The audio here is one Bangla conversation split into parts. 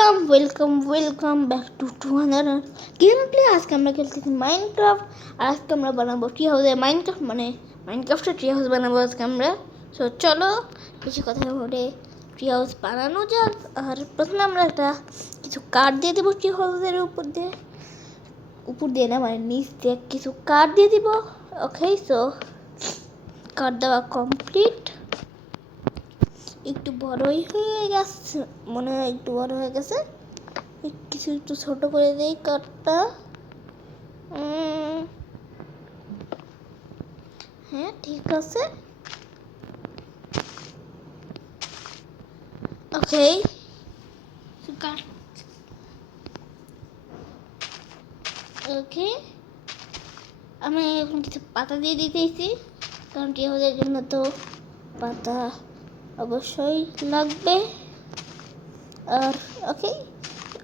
Welcome back to another game play. আজকে আমরা খেলতেছি মাইনক্রাফট। আর আজকে আমরা বানাবো ট্রি হাউসে মাইনক্রাফটের ট্রি হাউস বানাবো আজকে আমরা। সো চলো বেশি কথা বলে ট্রি হাউস বানানো যাক। আর প্রথমে আমরা কিছু কাঠ দিয়ে দেবো ট্রি হাউসের উপর দিয়ে না, মানে নিচ দিয়ে কিছু কাঠ দিয়ে দিব। ওকে, সো কাঠ দেওয়া কমপ্লিট। একটু বড়ই হয়ে গেছে, মনে হয় একটু বড় হয়ে গেছে। একটু ছোট করে দেই কাঠটা। হ্যাঁ, ঠিক আছে। ওকে, ওকে, আমি এখন কিছু পাতা দিয়ে দিতেছি, কারণ টিয়াদের জন্য তো পাতা অবশ্যই লাগবে। আর ওকে,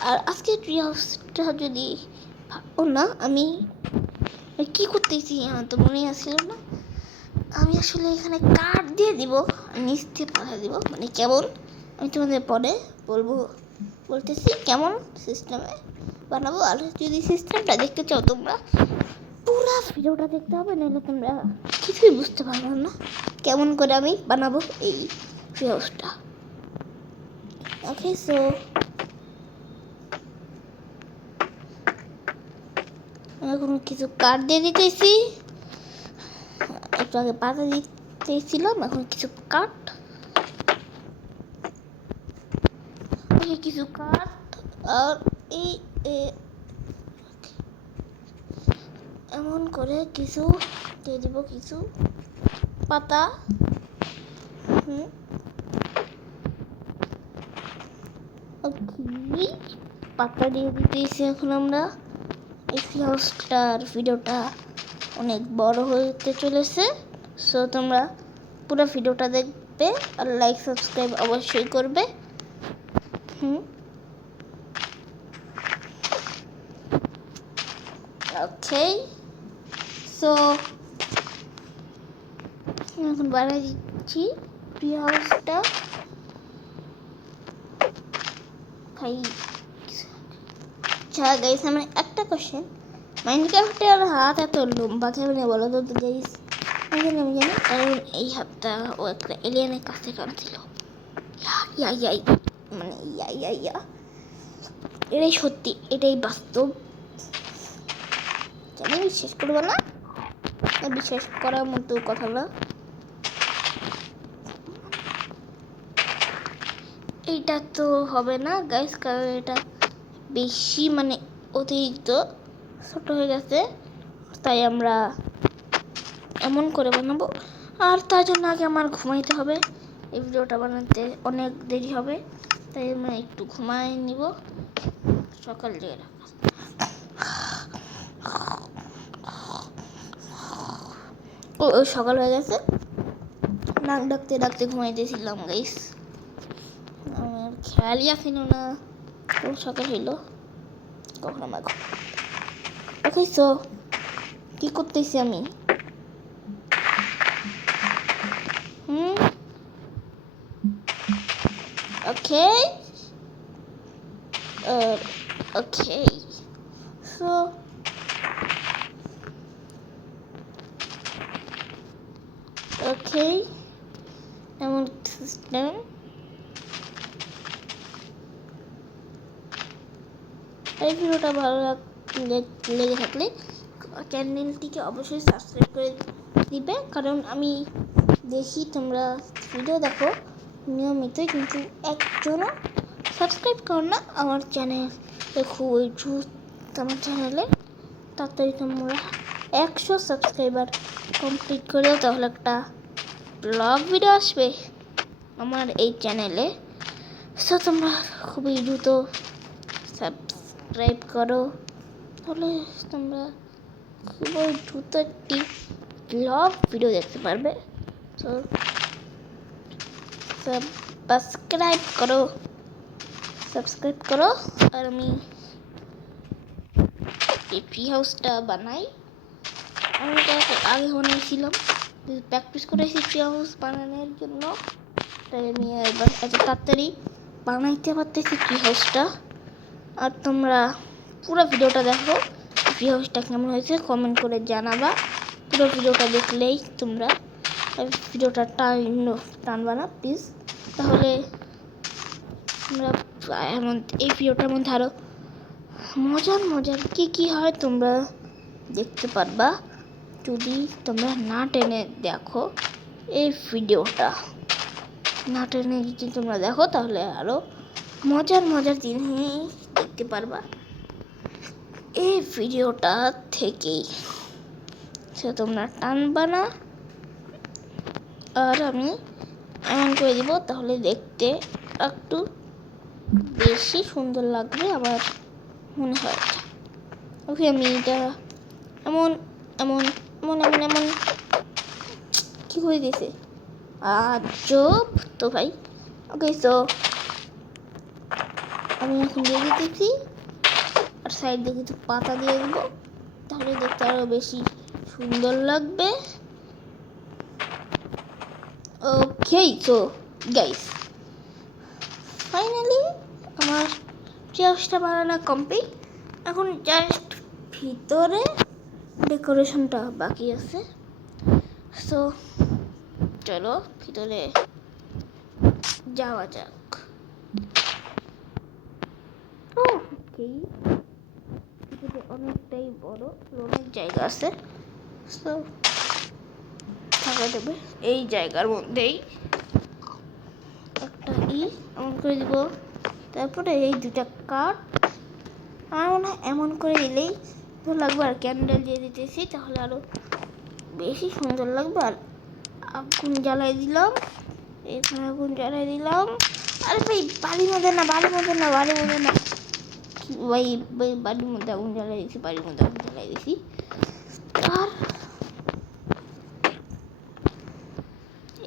আর আজকে ট্রি হাউসটা যদি ভাবো না আমি কি করতেছি আমার তো মনেই আসছিল না। আমি আসলে এখানে কাঠ দিয়ে দিব, নিচ দিয়ে পাতা দিব, মানে কেমন আমি তোমাদের পরে বলতেছি কেমন সিস্টেমে বানাবো। আর যদি সিস্টেমটা দেখতে চাও তোমরা পুরো ভিডিওটা দেখতে হবে, নাহলে তোমরা কিছুই বুঝতে পারবে না কেমন করে আমি বানাবো এই ট্রি হাউসটা। ওকে, সো এখন কিছু কাঠ দিয়ে দিতেছি, একটু আগে পাতা দিতেছিলাম, এখন কিছু কাঠ, কিছু কাঠ। আর এই এমন করে কিছু দিয়ে দিব, কিছু পাতা। পাতা দিয়ে দিতেছি। এখন আমরা এই হাউসটার ভিডিওটা অনেক বড় হতে চলেছে, সো তোমরা পুরো ভিডিওটা দেখবে আর লাইক সাবস্ক্রাইব অবশ্যই করবে। ওকে, সো এখন বানিয়ে দিচ্ছি ট্রি হাউসটা। আচ্ছা গাইস, আমার একটা কোশ্চেন, মাইনক্রাফটের হাত এত লম্বা কেমন বলো তো গাইস? আমি জানি, কারণ এই হাতটা ও একটা এলিয়েনের কাছে কাটছিল। মানে এটাই সত্যি, এটাই বাস্তব। জানি বিশ্বাস করবো না, বিশ্বাস করার মতো কথা না। এইটা তো হবে না গাইস, কারণ এটা বেশি মানে অতিরিক্ত ছোট হয়ে গেছে, তাই আমরা এমন করে বানাবো। আর তার জন্য আগে আমার ঘুমাইতে হবে, এই ভিডিওটা বানাতে অনেক দেরি হবে, তাই আমরা একটু ঘুমাই নিব। সকাল দিয়ে সকাল হয়ে গেছে, নাক ডাকতে ডাকতে ঘুমাইতেছিলাম গাইস, আমার খেয়ালই আসিল না কোন সকাল হইল কখন আমার। ওকে, সো কি করতেছি আমি? Okay. Okay. So okay. এমন সিস্টেম। এই ভিডিওটা ভালো লেগে থাকলে চ্যানেলটিকে অবশ্যই সাবস্ক্রাইব করে দিবে, কারণ আমি দেখি তোমরা ভিডিও দেখো নিয়মিতই, কিন্তু একজনও সাবস্ক্রাইব করো না আমার চ্যানেল। দেখো ওই আমার চ্যানেলে তাড়াতাড়ি তোমরা 100 সাবস্ক্রাইবার কমপ্লিট করেও তাহলে একটা ব্লগ ভিডিও আসবে আমার এই চ্যানেলে। সো তোমরা খুবই দ্রুত সাবস্ক্রাইব করো, তাহলে তোমরা খুবই দ্রুত একটি ব্লগ ভিডিও দেখতে পারবে। সো সাবস্ক্রাইব করো। আর আমি এই ট্রি হাউসটা বানাই, আমি এটা আগে বানিয়েছিলাম, প্র্যাকটিস করেছি ট্রি হাউস বানানোর জন্য, তাই আমি এবার এত তাড়াতাড়ি বানাইতে পারতেছি ট্রি হাউসটা। আর তোমরা পুরো ভিডিওটা দেখো, ট্রি হাউসটা কেমন হয়েছে কমেন্ট করে জানাবা। পুরো ভিডিওটা দেখলেই তোমরা ভিডিওটা টানবা না প্লিজ, তাহলে তোমরা এমন এই ভিডিওটার মধ্যে আরও মজার মজার কী হয় তোমরা দেখতে পারবা যদি তোমরা না টেনে দেখো। এই ভিডিওটা না টেনে যদি তোমরা দেখো তাহলে আরও মজার মজার জিনিস দেখতে পারবা এই ভিডিওটা থেকেই। সে তোমরা টানবা না। আর আমি এমন করে দিব, তাহলে দেখতে একটু বেশি সুন্দর লাগবে আমার মনে হয়। ওকে, আমি এটা এমন এমন এমন এমন এমন কি করে দিয়েছে আজব তো ভাই। ওকে, সো আমি এখন দিয়ে দিতেছি, আর সাইড দিয়ে কিছু পাতা দিয়ে দেবো, তাহলে দেখতে আরও বেশি সুন্দর লাগবে। ওকে, সো গাইস, ফাইনালি আমার ট্রি হাউসটা বানানো কমপ্লিট। এখন জাস্ট ভিতরে ডেকোরেশনটা বাকি আছে। সো চলো ভিতরে যাওয়া যাক। ওকে, ভিতরে অনেকটাই বড়, অনেক জায়গা আছে। সো থাকা যাবে এই জায়গার মধ্যেই। একটা এমন করে দিব, তারপরে এই দুটা কাঠ আমার মনে হয় এমন করে দিলেই ভালো লাগবে। আর ক্যান্ডেল দিয়ে দিতেছি, তাহলে আরও বেশি সুন্দর লাগবে। আর আগুন জ্বালাই দিলাম, এখানে আগুন জ্বালাই দিলাম। আরে ভাই, বাড়ির মধ্যে না ভাই বাড়ির মধ্যে আগুন জ্বালাই দিছি, আর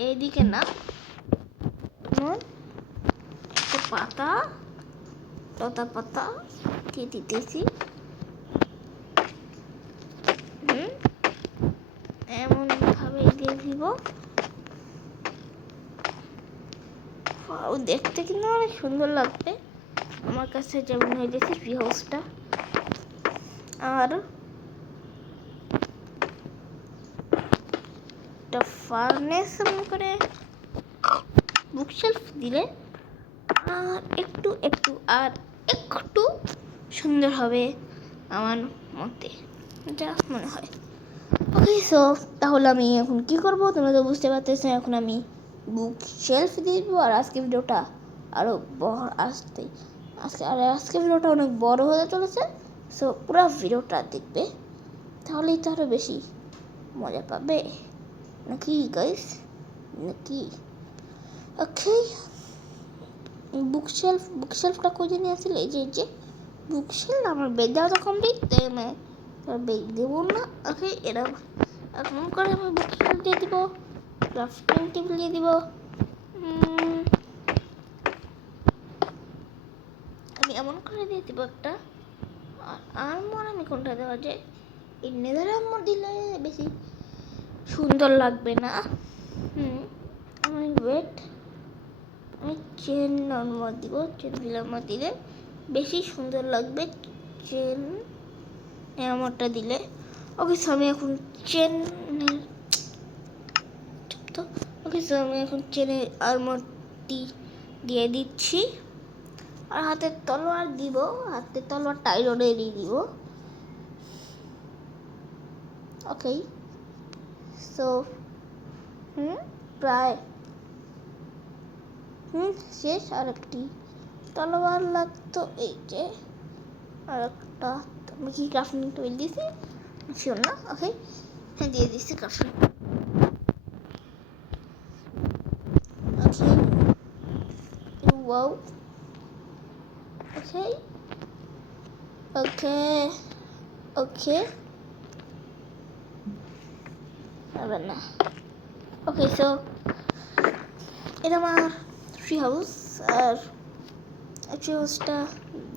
এইদিকে না একটা পাতা দিয়ে দিতেছি। এমন ভাবে দিয়ে দিব, দেখতে কিন্তু অনেক সুন্দর লাগবে আমার কাছে যেমন হয়ে গেছে ট্রি হাউসটা। আর একটা ফার্নেস এমন করে বুকশেলফ দিলে আর একটু সুন্দর হবে আমার মতে, যা মনে হয়। ওকে, সো তাহলে আমি এখন কি করব তোমরা তো বুঝতে পারতেছো। এখন আমি বুক শেলফ দিয়ে দিব। আর আজকে ভিডিওটা আরও আজকে ভিডিওটা অনেক বড় হতে চলেছে। সো পুরো ভিডিওটা দেখবে, তাহলেই তো আরও বেশি মজা পাবে, নাকি গাইস? নাকি? ওকে, বুকশেলফটা খুঁজে নিয়ে আসলে এই যে বুকশেলফ আমার বেদ দেওয়া তো কমপ্লিট, তাই আমি বেদ দেবো না। ওকে, এরকম এমন করে আমি বুকশেলফ দিয়ে দিব, ক্রাফটিং টেবিল দিয়ে দিব। আমি এমন করে দিয়ে দিব একটা। আর আর্মর আমি কোনটা দেওয়া যায়? এই নেদার আর্মর দিলে বেশি সুন্দর লাগবে না। আমি চেন আর্মর দিব, চেন আর্মর দিলে বেশি সুন্দর লাগবে। চেন আর্মরটা দিলে ওকে। সো আমি এখন চেনের আর্মরটি দিয়ে দিচ্ছি। আর হাতের তলোয়ারটা আইরনেরই দিব। ওকে, সো প্রায় শেষ। আর একটি তলোয়ার লাগতো, এই যে আর একটা। আমি কি ক্রাফটিং টেবিল দিয়েছি শিওর না। ওকে, হ্যাঁ দিয়ে দিচ্ছি ক্রাফটিং। ওকে, ওয়াও। ওকে আবার না। ওকে, সো এটা আমার ট্রি হাউস। আর ট্রি হাউসটা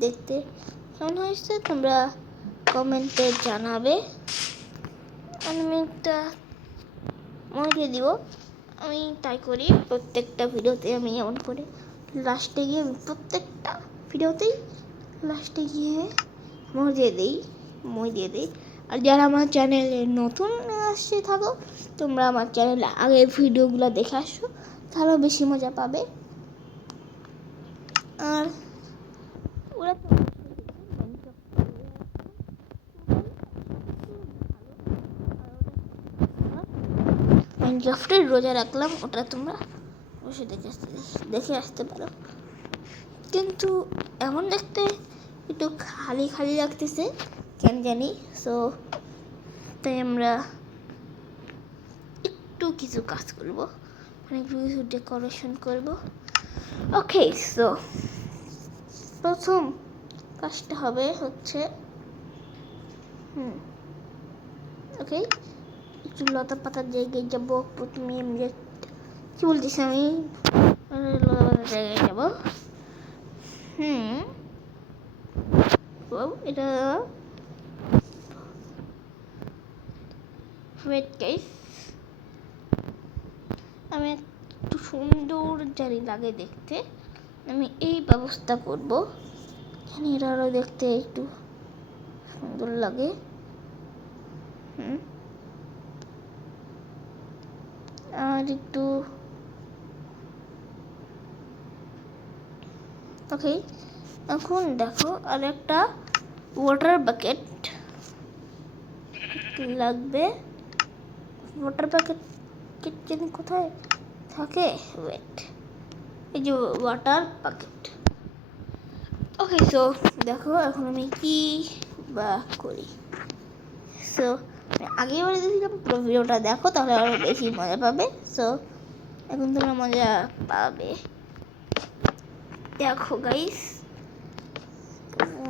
দেখতে কেমন হয়েছে তোমরা কমেন্টে জানাবে। আমি একটা মনে দিয়ে দিব, আমি তাই করি প্রত্যেকটা ভিডিওতে। আমি এমন করে লাস্টে গিয়ে আমি প্রত্যেকটা ভিডিওতেই লাস্টে গিয়ে মই দিয়ে দিই। আর যারা আমার চ্যানেলে নতুন আসছে থাকো, তোমরা আমার চ্যানেলে আগের ভিডিওগুলো দেখে আসো, তাহলেও বেশি মজা পাবে। আর ওরা তো মাইনক্রাফটের রোজা রাখলাম, ওটা তোমরা বসে দেখে আসতে পারো। কিন্তু এমন দেখতে একটু খালি খালি লাগতেছে কেন জানি। সো তাই আমরা একটু কিছু কাজ করব, মানে কিছু ডেকোরেশন করব। ওকে, সো প্রথম কাজটা হবে হচ্ছে ওকে, একটু লতা পাতার জায়গায় যাবো প্রথমে। আমি কি বলতেছি, আমি লতা পাতার জায়গায় যাবো। এটা ওয়েট গাইস, আমি একটু সুন্দর জানি লাগে দেখতে, আমি এই ব্যবস্থা করব জানি এটা আরো দেখতে একটু সুন্দর লাগে। আর একটু ওকে, এখন দেখো আর একটা ওয়াটার বাকেট লাগবে। ওয়াটার বাকেট জানি কোথায় থাকে, ওয়েট, এই যে ওয়াটার বাকেট। ওকে, সো দেখো এখন আমি কি বা করি। সো আমি আগেই বলে দিয়েছিলাম পুরো ভিডিওটা দেখো, তাহলে আরো বেশি মজা পাবে। সো এখন তোমরা মজা পাবে, দেখো গাইস।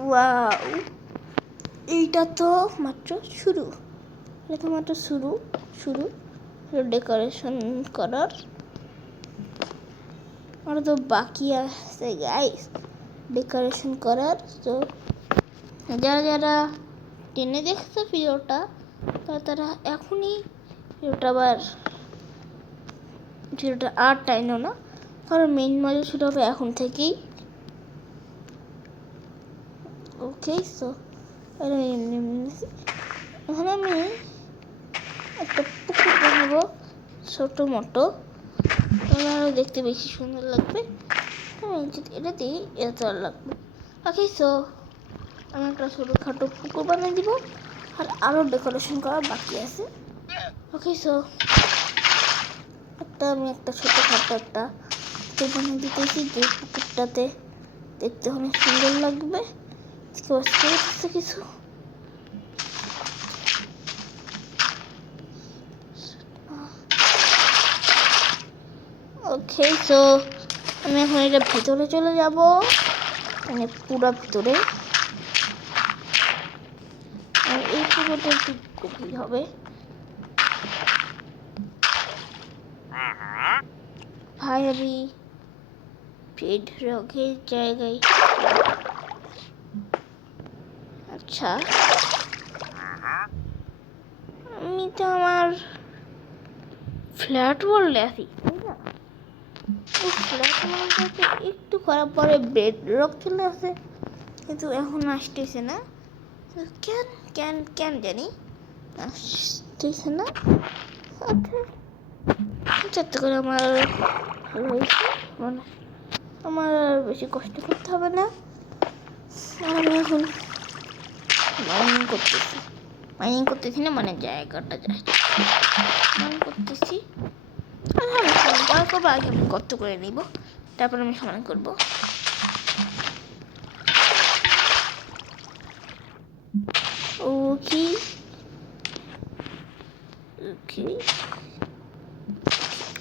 ওয়াও, এইটা তো মাত্র শুরু, শুরু ডেকোরেশন করার। আর তো বাকি আছে গাইস ডেকোরেশন করার। তো যারা টেনে দেখছো ভিডিওটা, তারা এখনই ভিডিওটা আর টাইনো না, কারণ মেইন মজা শুরু হবে এখন থেকেই। ওকে, সো এখন আমি একটা পুকুর বানাবো ছোট মতো, আরও দেখতে বেশি সুন্দর লাগবে। এটা দিয়ে এত আর লাগবে। ওকে, সো আমি একটা ছোটোখাটো পুকুর বানিয়ে দিব, আর আরও ডেকোরেশন করা বাকি আছে। ওকে, সো আমি একটা ছোটোখাটো একটা পুকুর বানিয়ে দিতেছি, যে পুকুরটাতে দেখতে অনেক সুন্দর লাগবে। কিছু ওকে, সো আমি এখন এটা ভিতরে চলে যাব, মানে পুরো ভিতরে। আর এই পুকুরটা একটু গভীর হবে। ভাই আমি পেট রোগের জায়গায়, আচ্ছা আমি তো আমার ফ্ল্যাট বললে আছি, তাই না? ফ্ল্যাট একটু করার পরে বেড রক চলে আসে, কিন্তু এখন আসতেছে না কেন জানি আসতেছে না। যাতে করে আমার রয়েছে, মানে আমার আর বেশি কষ্ট করতে হবে না। আর আমি এখন মাইনিং করতেছি না, মানে জায়গাটা মাইনিং করতেছি। আর আমি সমান করবো, আগে আমি গর্ত করে নিব, তারপর আমি সমান করবো। ওকে,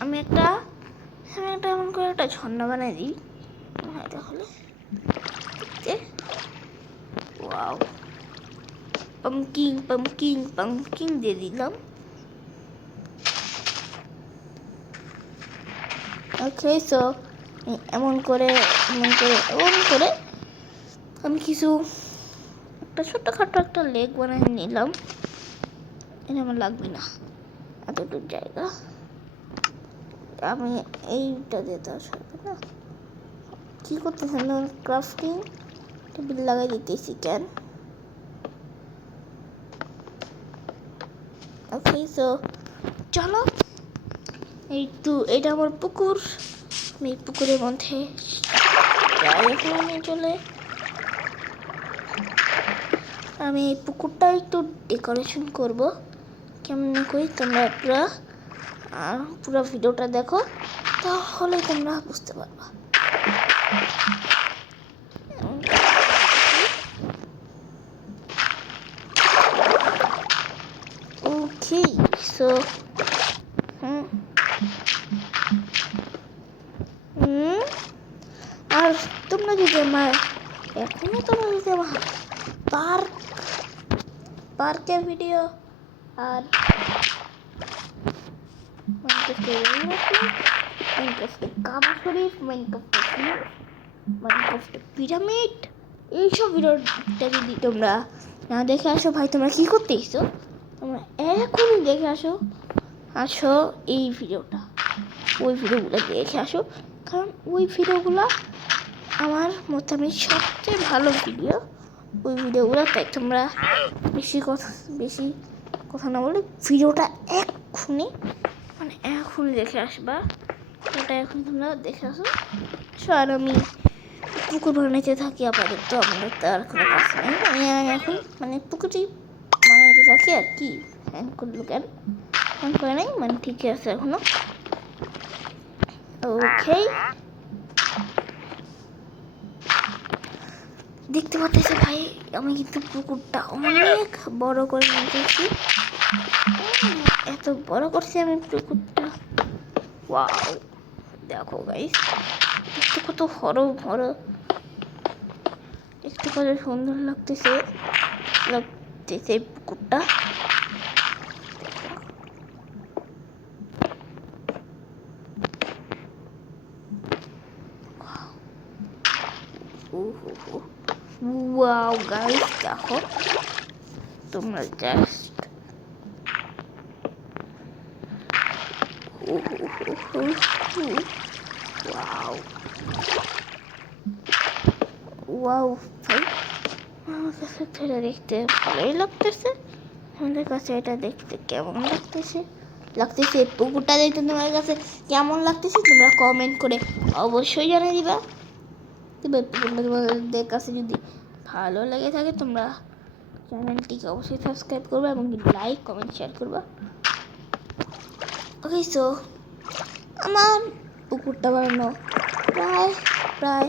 আমি একটা এমন করে একটা ঝর্ণা বানিয়ে দিই, তাহলে ওয়াও, পাম্পকিন দিয়ে দিলাম। ওকে, সো এমন করে আমি কিছু একটা ছোট্টখাটো একটা লেক বানিয়ে নিলাম। এটা আমার লাগবে না এতটুকু জায়গা, আমি এইটা দিতে আসবে না। কি করতেছেন? ক্রাফটিং টেবিল লাগাই দিতেছি কেন? ওকে, সো চলো, এটা আমার পুকুর। আমি এই পুকুরের মধ্যে যাই এখন আমি এই পুকুরটা একটু ডেকোরেশন করব। কেমন করি তোমরা পুরো ভিডিওটা দেখো, তাহলে তোমরা বুঝতে পারবা। ওকে, সো আর তোমরা যদি আমার পার্কের ভিডিও আর পিরামিড এইসব ভিডিওটা যদি তোমরা না দেখে আসো, ভাই তোমরা কি করতে এসো? তোমরা এখনই দেখে আসো এই ভিডিওটা, ওই ভিডিওগুলো দেখে আসো, কারণ ওই ভিডিওগুলো আমার মতামত সবচেয়ে ভালো ভিডিও ওই ভিডিওগুলো। তাই তোমরা বেশি কথা না বলে ভিডিওটা এখনই দেখে আসবা। ওটা এখন তোমরা দেখে আসো। আর আমি পুকুর বানাইতে থাকি আপাতত, আমাদের তো আর কোনো কাজ নেই। আমি এখন পুকুরটি বানাইতে থাকি আর কি। হ্যাং করলো কেন? হ্যাং করে নাই, ঠিকই আছে এখনো। ওকে, দেখতে পাচ্ছি ভাই, আমি কিন্তু পুকুরটা অনেক বড় করে নিয়েছি। এত বড় করছি আমি পুকুরটা। ওয়াও, দেখো গাইস, দেখতে কত বড়, দেখতে কত সুন্দর লাগতেছে পুকুরটা। ওয়াও গাইস, দেখো তোমরা জাস্ট ওয়াও ওয়াও ভাই, আমার কাছে এটা দেখতে ভালোই লাগতেছে। আমাদের কাছে এটা দেখতে কেমন লাগতেছে পুকুরটা দেখতে তোমার কাছে কেমন লাগতেছে তোমরা কমেন্ট করে অবশ্যই জানিয়ে দিবা। পুকুরটা তোমাদের কাছে যদি ভালো লেগে থাকে তোমরা চ্যানেলটিকে অবশ্যই সাবস্ক্রাইব করবে এবং লাইক কমেন্ট শেয়ার করবা। ওকে, সো আমার পুকুরটা বানানো প্রায়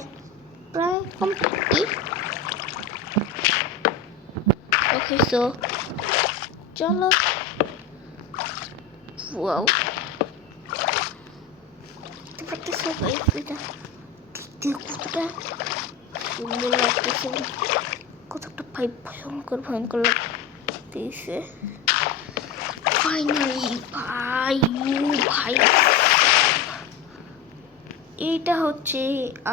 কমপ্লিট। ওকে, সো চলো। ওয়াও, দেখতে সুন্দর লাগতেছে, কতটা ভয়ঙ্কর লাগতেছে। ফাইনালি ভাই, এইটা হচ্ছে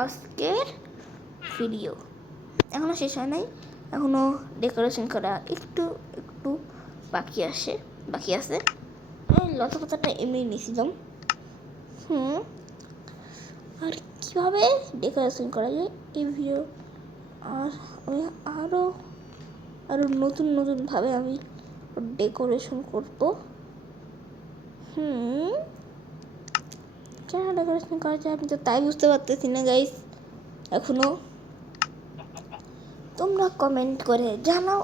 আজকের ভিডিও। এখনো শেষ হয় নাই, এখনো ডেকোরেশন করা একটু বাকি আছে। লতা পাতাটা এমনি নিয়েছিলাম। আর কীভাবে ডেকোরেশন করা যায় এই ভিডিও, আর আমি আরও নতুনভাবে আমি ডেকোরেশন করবো। কেন ডেকোরেশন করা যায় আমি তো তাই বুঝতে পারতেছি না গাইস এখনো। তোমরা কমেন্ট করে জানাও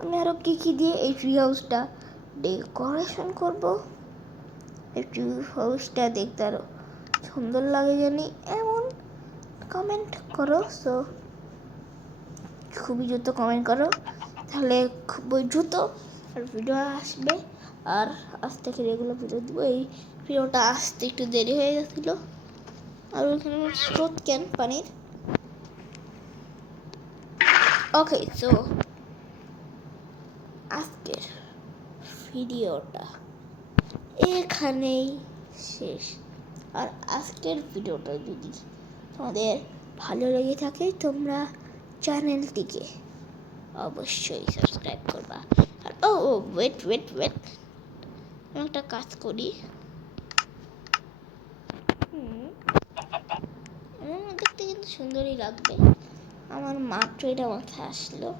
আমি আরও কী দিয়ে এই ট্রি হাউসটা ডেকোরেশন করবো। এই ট্রি হাউসটা দেখতে আরও সুন্দর লাগে জানি, এমন কমেন্ট করো। সো খুবই দ্রুত কমেন্ট করো, তাহলে খুবই দ্রুত আর ভিডিও আসবে। আর আজ থেকে রেগুলার ভিডিও দেবো। এই ভিডিওটা আসতে একটু দেরি হয়ে গেছিলো, আর ওইখানে স্রোত কেন পানির। ওকে, সো আজকের ভিডিওটা এখানেই শেষ। আর আজকের ভিডিওটা যদি তোমাদের ভালো লেগে থাকে তোমরা চ্যানেলটিকে অবশ্যই সাবস্ক্রাইব করবা। আর ওয়েট আমি একটা কাজ করি, দেখতে কিন্তু সুন্দরই লাগবে। আমার মাত্র এটা মাথায় আসলো।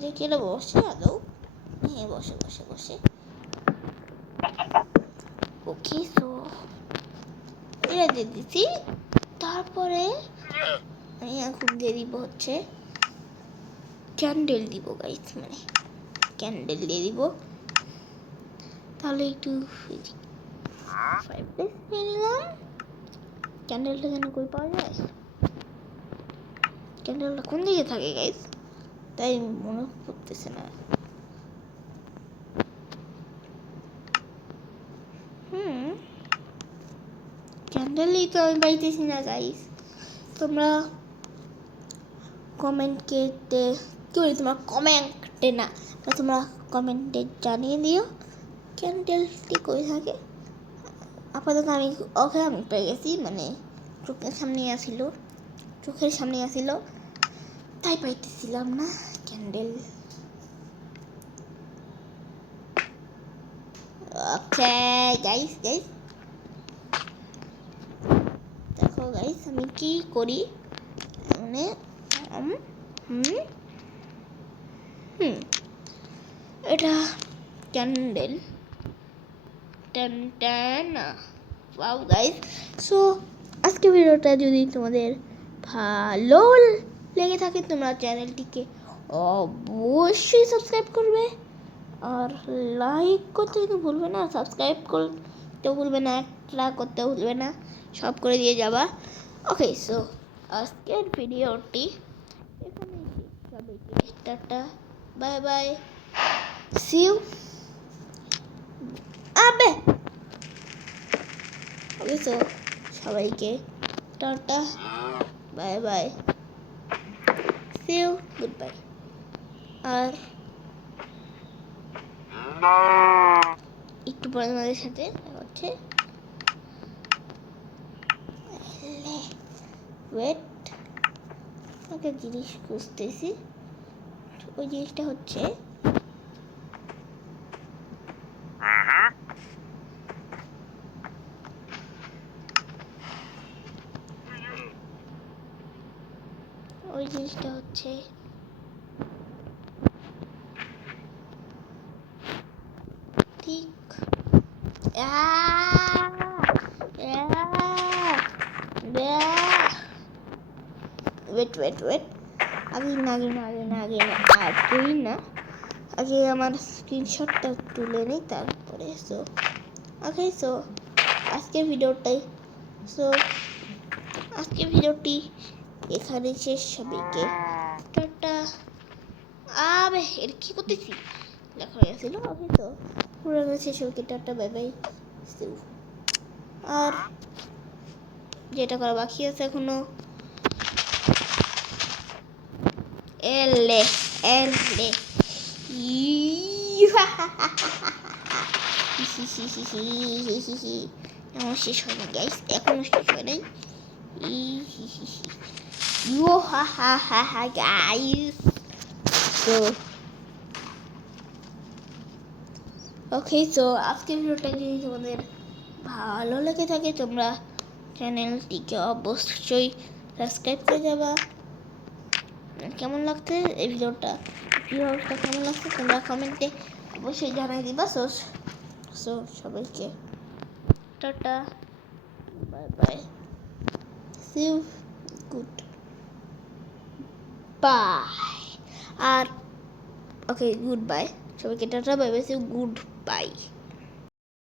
যে কেটে বসে আদৌ, হ্যাঁ বসে বসে বসে। ওকে, সো এটা দিয়ে দিচ্ছি। তারপরে আমি এখন দিয়ে দিব হচ্ছে ক্যান্ডেল দিব গাইস, মানে ক্যান্ডেল দিয়ে দিব। তাহলে একটু 5 days নিয়ে নিলাম। ক্যান্ডেলটা যেন কই পাওয়া যায়, ক্যান্ডেলটা কোন দিকে থাকে গাইস, তাই মনে করতেছে না। ক্যান্ডেলই তো আমি পাইতেছি না গাইস। তোমরা কমেন্টে তোমরা কমেন্টে না, তোমরা কমেন্টে জানিয়ে দিও ক্যান্ডেলটি কই থাকে। আপাতত আমি আমি পেয়ে গেছি, মানে চোখের সামনে আসিল, তাই পাইতেছিলাম না ক্যান্ডেল। ওকে গাইস, দেখো গাইস আমি কি করি, মানে এটা ক্যান্ডেল ওয়াও গাইস। সো আজকে ভিডিওটা যদি তোমাদের ভালো লেগে থাকে তোমরা চ্যানেলটিকে অবশ্যই সাবস্ক্রাইব করবে, আর লাইক করতে কিন্তু ভুলবে না, সাবস্ক্রাইব করতে ভুলবে না, একটা করতে ভুলবে না, সব করে দিয়ে যাবা। ওকে, সো আজকের ভিডিওটি এখানে সবাইকে টাটা, বাই বাই, সি ইউ। আবে ওকে, সো সবাইকে টাটা, bye bye, see you, goodbye. আর একটু পরে তোমাদের সাথে হচ্ছে ওয়েট, একটা জিনিস খুঁজতেছি। ওই জিনিসটা হচ্ছে ঠিক ওয়েট, আগে আমার স্ক্রিনশটটা তুলে নিই তারপরে। সো ওকে, সো আজকের ভিডিওটি এখানে শেষ। সবাইকে টাটা। আবে এর কি করতেছি, লেখা হয়ে গেছিল। ওকে, তো পুরো শেষ, সবাইকে টাটা, বাই বাই। আর যেটা করা বাকি আছে এখনো, এলে এখনো শেষ হয়নি গাইস, এখনো শেষ হয় নাই। গাইস, তো ওকে, তো আজকের ভিডিওটা যদি তোমাদের ভালো লেগে থাকে তোমরা চ্যানেলটিকে অবশ্যই সাবস্ক্রাইব করে যাবা। কেমন লাগছে এই ভিডিওটা কেমন লাগছে তোমরা কমেন্টে অবশ্যই জানাই দিবা। সো সবাইকে টাটা, bye bye, see you, goodbye. আর ওকে, গুড বাই, সবাইকে টাটা, bye bye, see you, good bye.